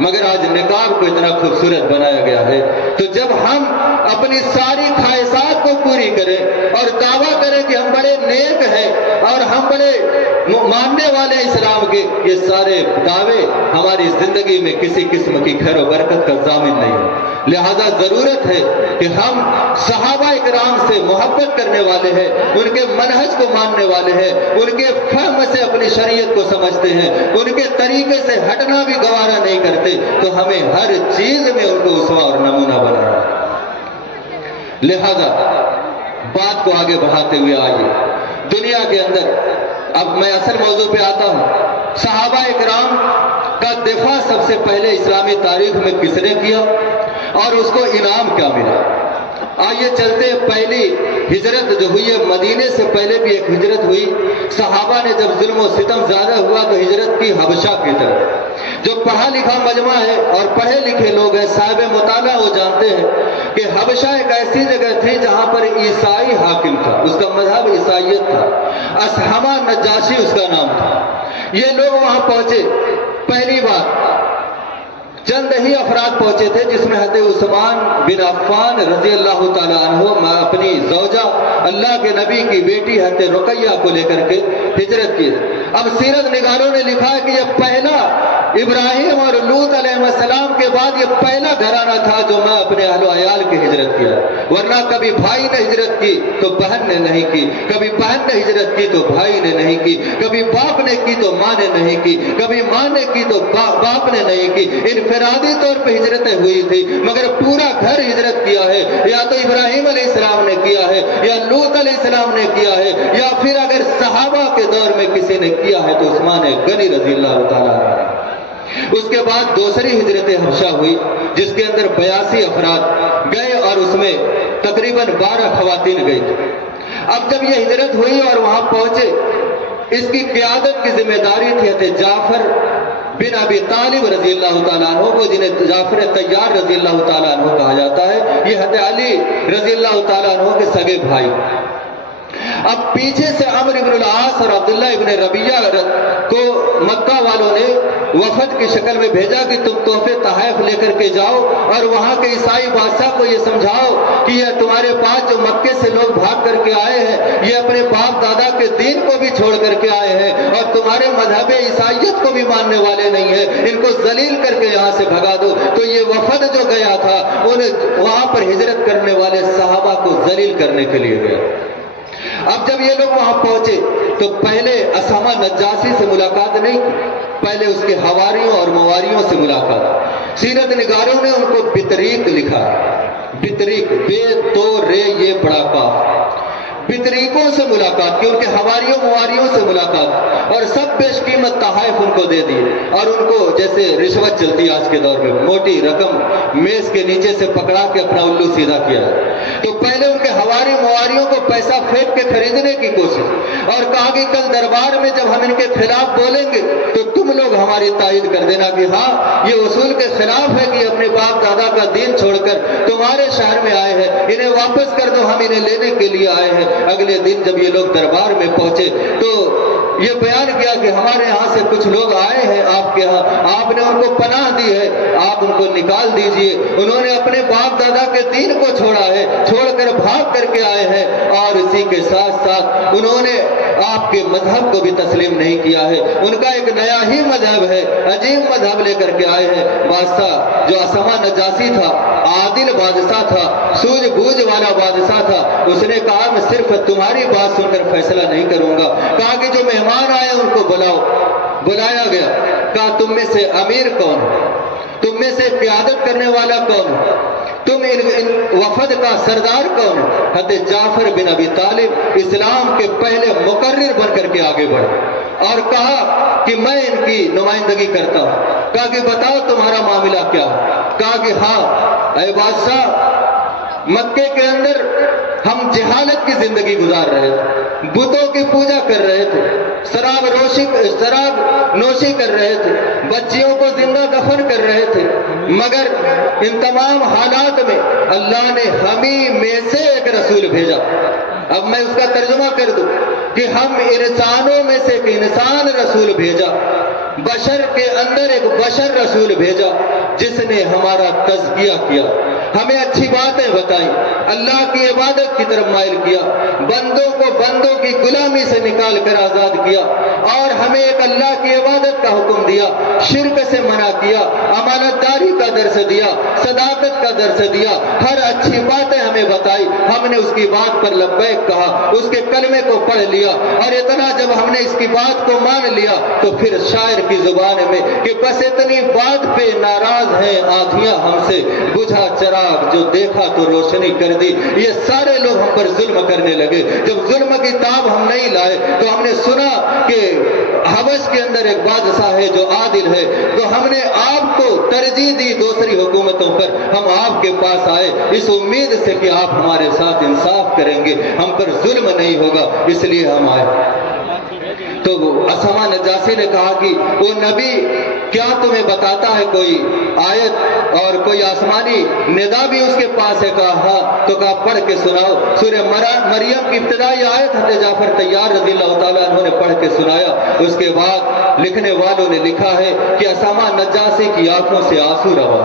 مگر آج نقاب کو اتنا خوبصورت بنایا گیا ہے. تو جب ہم اپنی ساری خواہشات کو پوری کریں اور دعویٰ کریں کہ ہم بڑے نیک ہیں اور ہم بڑے ماننے والے اسلام کے، یہ سارے دعوے ہماری زندگی میں کسی قسم کی خیر و برکت کا ضامن نہیں ہے. لہذا ضرورت ہے کہ ہم صحابہ اکرام سے محبت کرنے والے ہیں، ان کے منہج کو ماننے والے ہیں، ان کے فہم سے اپنی شریعت کو سمجھتے ہیں، ان کے طریقے سے ہٹنا بھی گوارا نہیں کرتے، تو ہمیں ہر چیز میں ان کو اسوہ اور نمونہ بنانا ہے. لہذا بات کو آگے بڑھاتے ہوئے آئیے دنیا کے اندر، اب میں اصل موضوع پہ آتا ہوں. صحابہ اکرام کا دفاع سب سے پہلے اسلامی تاریخ میں کس نے کیا اور اس کو انعام کیا ملا؟ آئیے چلتے ہیں. پہلی ہجرت جو ہوئی ہے، مدینے سے پہلے بھی ایک ہجرت ہوئی. صحابہ نے جب ظلم و ستم زیادہ ہوا تو ہجرت کی حبشہ کی طرف. جو پڑھا لکھا مجمع ہے اور پڑھے لکھے لوگ ہیں، صاحب مطالعہ، وہ جانتے ہیں کہ حبشہ ایک ایسی جگہ تھی جہاں پر عیسائی حاکم تھا، اس کا مذہب عیسائیت تھا. اسحمہ نجاشی اس کا نام تھا. یہ لوگ وہاں پہنچے. پہلی بار چند ہی افراد پہنچے تھے، جس میں حضرت عثمان بن عفان رضی اللہ تعالیٰ عنہ اپنی زوجہ اللہ کے نبی کی بیٹی حضرت رقیہ کو لے کر کے ہجرت کی. اب سیرت نگاروں نے لکھا ہے کہ یہ پہلا ابراہیم اور لوط علیہ السلام کے بعد یہ پہلا گھرانہ تھا جو میں اپنے اہل و عیال کی ہجرت کیا. ورنہ کبھی بھائی نے ہجرت کی تو بہن نے نہیں کی، کبھی بہن نے ہجرت کی تو بھائی نے نہیں کی، کبھی باپ نے کی تو ماں نے نہیں کی، کبھی ماں نے کی تو باپ نے نہیں کی. انفرادی طور پہ ہجرتیں ہوئی تھی، مگر پورا گھر ہجرت کیا ہے. یا تو ابراہیم علیہ السلام نے کیا ہے، یا لوط علیہ السلام نے کیا ہے، یا پھر اگر صحابہ کے دور میں کسی نے کیا ہے تو عثمان غنی رضی اللہ تعالیٰ عنہ. اس کے بعد دوسری ہجرت حبشہ ہوئی، جس کے اندر 82 افراد گئے اور اس میں تقریباً 12 خواتین گئی تھی. اب جب یہ ہجرت ہوئی اور وہاں پہنچے، اس کی قیادت کی ذمہ داری تھی حضرت جعفر بن ابی طالب رضی اللہ تعالیٰ عنہ کو، جنہیں جعفر طیار رضی اللہ تعالیٰ عنہ کہا جاتا ہے. یہ حضرت علی رضی اللہ تعالیٰ عنہ کے سگے بھائی. اب پیچھے سے عمرو بن العاص اور عبداللہ ابن ربیعہ کو مکہ والوں نے وفد کی شکل میں بھیجا کہ تم تحفے تحائف لے کر کے جاؤ اور وہاں کے عیسائی بادشاہ کو یہ سمجھاؤ کہ یہ تمہارے پاس جو مکے سے لوگ بھاگ کر کے آئے ہیں، یہ اپنے باپ دادا کے دین کو بھی چھوڑ کر کے آئے ہیں اور تمہارے مذہب عیسائیت کو بھی ماننے والے نہیں ہیں، ان کو ذلیل کر کے یہاں سے بھگا دو. تو یہ وفد جو گیا تھا، انہیں وہاں پر ہجرت کرنے والے صحابہ کو ذلیل کرنے کے لیے گیا. اب جب یہ لوگ وہاں پہنچے تو پہلے اسامہ نجاشی سے ملاقات نہیں کی، پہلے اس کے حواریوں اور مواریوں سے ملاقات. سیرت نگاروں نے ان کو بطریق لکھا. بطریق، بے تو رے یہ بڑا کاف. بطریقوں سے ملاقات کی، ان کے حواریوں مواریوں سے ملاقات، اور سب بیش قیمت تحائف ان کو دے دیے. اور ان کو جیسے رشوت چلتی ہے آج کے دور میں، موٹی رقم میز کے نیچے سے پکڑا کے اپنا الو سیدھا کیا. تو پہلے ان کے حواری مواریوں کو پیسہ پھینک کے خریدنے کی کوشش، اور کہا کہ کل دربار میں جب ہم ان کے خلاف بولیں گے تو تم لوگ ہماری تائید کر دینا کہ ہاں یہ اصول کے خلاف ہے کہ اپنے باپ دادا کا دین چھوڑ کر تمہارے شہر میں آئے ہیں، انہیں واپس کر دو، ہم انہیں لینے کے لیے آئے ہیں. اگلے دن جب یہ لوگ دربار میں پہنچے تو یہ بیان کیا کہ ہمارے یہاں سے کچھ لوگ آئے ہیں آپ کے ہاں، آپ نے ان کو پناہ دی ہے، آپ ان کو نکال دیجئے. انہوں نے اپنے باپ دادا کے دین کو چھوڑا ہے، چھوڑ کر بھاگ کر کے آئے ہیں، اور اسی کے ساتھ ساتھ انہوں نے آپ کے مذہب کو بھی تسلیم نہیں کیا ہے. ان کا ایک نیا ہی مذہب ہے، عجیب مذہب لے کر کے آئے ہیں. بادشاہ جو اسامہ نجاشی تھا، عادل بادشاہ تھا، سوجھ بوجھ والا بادشاہ تھا، اس نے کہا میں صرف تمہاری بات سن کر فیصلہ نہیں کروں گا. کہا کہ جو مہمان آئے ان کو بلاؤ. بلایا گیا. کہا تم میں سے امیر کون ہے؟ تم میں سے قیادت کرنے والا کون ہے؟ تم ان وفد کا سردار کون ہے؟ حضرت جعفر بن ابی طالب اسلام کے پہلے مقرر بن کر کے آگے بڑھے اور کہا کہ میں ان کی نمائندگی کرتا ہوں. کہا کہ بتاؤ تمہارا معاملہ کیا ہے؟ کہا کہ ہاں اے بادشاہ، مکے کے اندر ہم جہالت کی زندگی گزار رہے تھے، بتوں کی پوجا کر رہے تھے، شراب نوشی کر رہے تھے، بچیوں کو زندہ دفن کر رہے تھے، مگر ان تمام حالات میں اللہ نے ہمیں میں سے ایک رسول بھیجا اب میں اس کا ترجمہ کر دوں کہ ہم انسانوں میں سے ایک انسان رسول بھیجا، بشر کے اندر ایک بشر رسول بھیجا جس نے ہمارا تزکیہ کیا، ہمیں اچھی باتیں بتائیں، اللہ کی عبادت کی طرف مائل کیا، بندوں کو بندوں کی غلامی سے نکال کر آزاد کیا، اور ہمیں ایک اللہ کی عبادت کا حکم دیا، شرک سے منع کیا، امانت داری کا درس دیا، صداقت کا درس دیا، ہر اچھی باتیں ہمیں بتائی، ہم نے اس کی بات پر لبیک کہا، اس کے کلمے کو پڑھ لیا، اور اتنا جب ہم نے اس کی بات کو مان لیا تو پھر شاعر کی زبان میں کہ بس اتنی بات پہ ناراض ہیں آنکھیاں ہم سے، بجھا چراغ جو دیکھا تو روشنی کر دی، یہ سارے لوگ ہم پر ظلم کرنے لگے۔ جب ظلم کی تاب ہم نہیں لائے تو ہم نے سنا کہ حبش کے اندر ایک بادشاہ ہے جو عادل ہے، تو ہم نے آپ کو ترجیح دی دوسری حکومتوں پر، ہم آپ کے پاس آئے اس امید سے کہ آپ ہمارے ساتھ انصاف کریں گے، ہم پر ظلم نہیں ہوگا، اس لیے ہم آئے۔ تو اسما نجاشی نے کہا کہ وہ نبی کیا تمہیں بتاتا ہے کوئی آیت اور کوئی آسمانی ندا بھی اس کے پاس ہے؟ کہا ہاں۔ تو کہا پڑھ کے سناؤ۔ سورہ مریم کی ابتدائی آیت حضرت جعفر طیار رضی اللہ تعالیٰ عنہ نے پڑھ کے سنایا۔ اس کے بعد لکھنے والوں نے لکھا ہے کہ اسما نجاشی کی آنکھوں سے آنسو روا،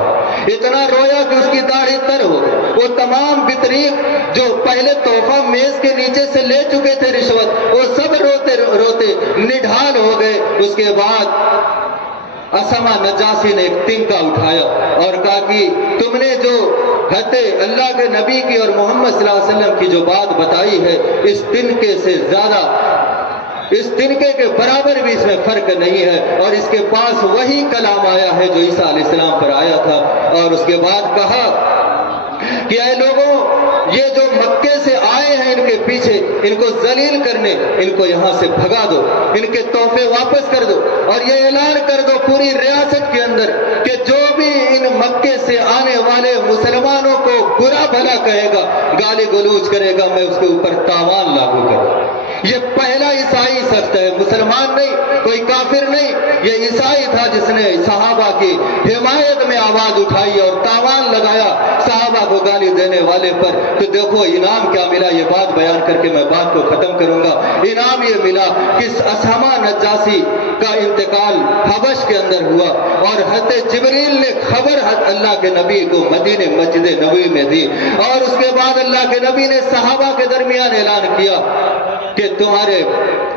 اتنا رویا کہ اس کی داڑھی تر ہو گئی۔ وہ تمام بطریق جو پہلے تحفہ میز کے نیچے سے لے چکے تھے رشوت، وہ سب روتے روتے نڈھال ہو گئے۔ اس کے بعد اسما نجاشی نے ایک تنکا اٹھایا اور کہا کہ تم نے جو حضرت اللہ کے نبی کی اور محمد صلی اللہ علیہ وسلم کی جو بات بتائی ہے، اس تنکے سے زیادہ، اس تنکے کے برابر بھی اس میں فرق نہیں ہے، اور اس کے پاس وہی کلام آیا ہے جو عیسیٰ علیہ السلام پر آیا تھا۔ اور اس کے بعد کہا کہ اے لوگوں، یہ جو مکے سے آئے ہیں ان کے پیچھے، ان کو ذلیل کرنے، ان کو یہاں سے بھگا دو، ان کے تحفے واپس کر دو، اور یہ اعلان کر دو پوری ریاست کے اندر کہ جو بھی ان مکے سے آنے والے مسلمانوں کو برا بھلا کہے گا، گالی گلوچ کرے گا، میں اس کے اوپر تاوان لاگو کروں۔ یہ پہلا عیسائی شخص ہے، مسلمان نہیں، کوئی کافر نہیں، یہ عیسائی تھا جس نے صحابہ کی حمایت میں آواز اٹھائی اور تاوان لگایا صحابہ کو گالی دینے والے پر۔ تو دیکھو انعام کیا ملا، یہ بات بیان کر کے میں بات کو ختم کروں گا۔ انعام یہ ملا کہ اسما نجاشی کا انتقال حبش کے اندر ہوا، اور حضرت جبریل نے خبر اللہ کے نبی کو مدینے مسجد نبوی میں دی، اور اس کے بعد اللہ کے نبی نے صحابہ کے درمیان اعلان کیا کہ تمہارے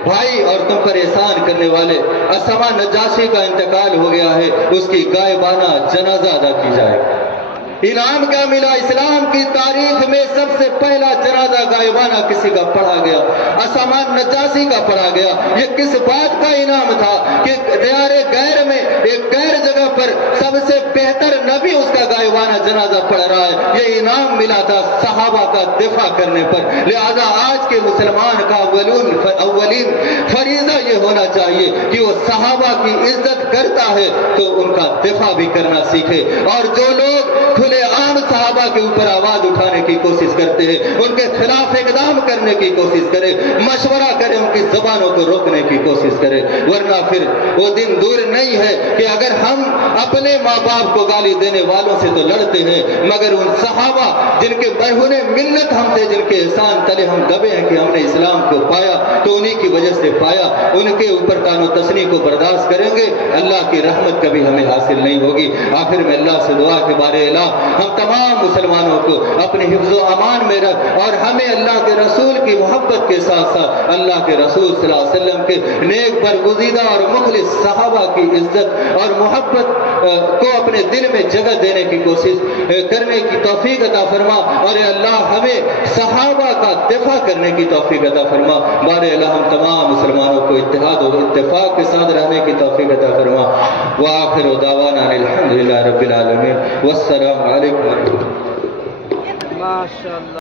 بھائی اور تم پر احسان کرنے والے اسما نجاشی کا انتقال ہو گیا ہے، اس کی غائبانہ جنازہ ادا کی جائے گا۔ انعام کیا ملا؟ اسلام کی تاریخ میں سب سے پہلا جنازہ غائبانہ کسی کا پڑھا گیا، اسما نجاشی کا پڑھا گیا۔ یہ کس بات کا انعام تھا کہ دیار غیر میں ایک غیر جگہ پر سب سے بہتر نبی اس کا غائبانہ جنازہ پڑھ رہا ہے، یہ انعام ملا تھا صحابہ کا دفاع کرنے پر۔ لہذا آج کے مسلمان کا اولین فریضہ یہ ہونا چاہیے کہ وہ صحابہ کی عزت کرتا ہے تو ان کا دفاع بھی کرنا سیکھے، اور جو لوگ کھلے عام صحابہ کے اوپر آواز اٹھانے کی کوشش کرتے ہیں ان کے خلاف اقدام کرنے کی کوشش کرے، مشورہ کرے، ان کی زبانوں کو روکنے کی کوشش کرے، ورنہ پھر وہ دن دور نہیں ہے کہ اگر ہم اپنے ماں باپ کو گالی دینے والوں سے تو لڑتے ہیں، مگر ان صحابہ جن کے برہنِ ملت ہم تھے، جن کے احسان تلے ہم دبے ہیں کہ ہم نے اسلام کو پایا تو انہی کی وجہ سے پایا، ان کے اوپر طعن و تشنیع کو برداشت کریں گے، اللہ کی رحمت کبھی ہمیں حاصل نہیں ہوگی۔ آخر میں اللہ سے دعا کے بارے ہم تمام مسلمانوں کو اپنے حفظ و امان میں رکھ، اور ہمیں اللہ کے رسول کی محبت کے ساتھ ساتھ اللہ کے رسول صلی اللہ علیہ وسلم کے نیک برگزیدہ اور مخلص صحابہ کی عزت اور محبت کو اپنے دل میں جگہ دینے کی کوشش کرنے کی توفیق عطا فرما، اور اے اللہ ہمیں صحابہ کا دفاع کرنے کی توفیق عطا فرما۔ بارے اللہ ہم تمام مسلمانوں کو اتحاد و اتفاق کے ساتھ رہنے کی توفیق عطا فرما۔ وآخر دعوانا الحمدللہ رب العالمین، والسلام علیکم۔ ماشاءاللہ۔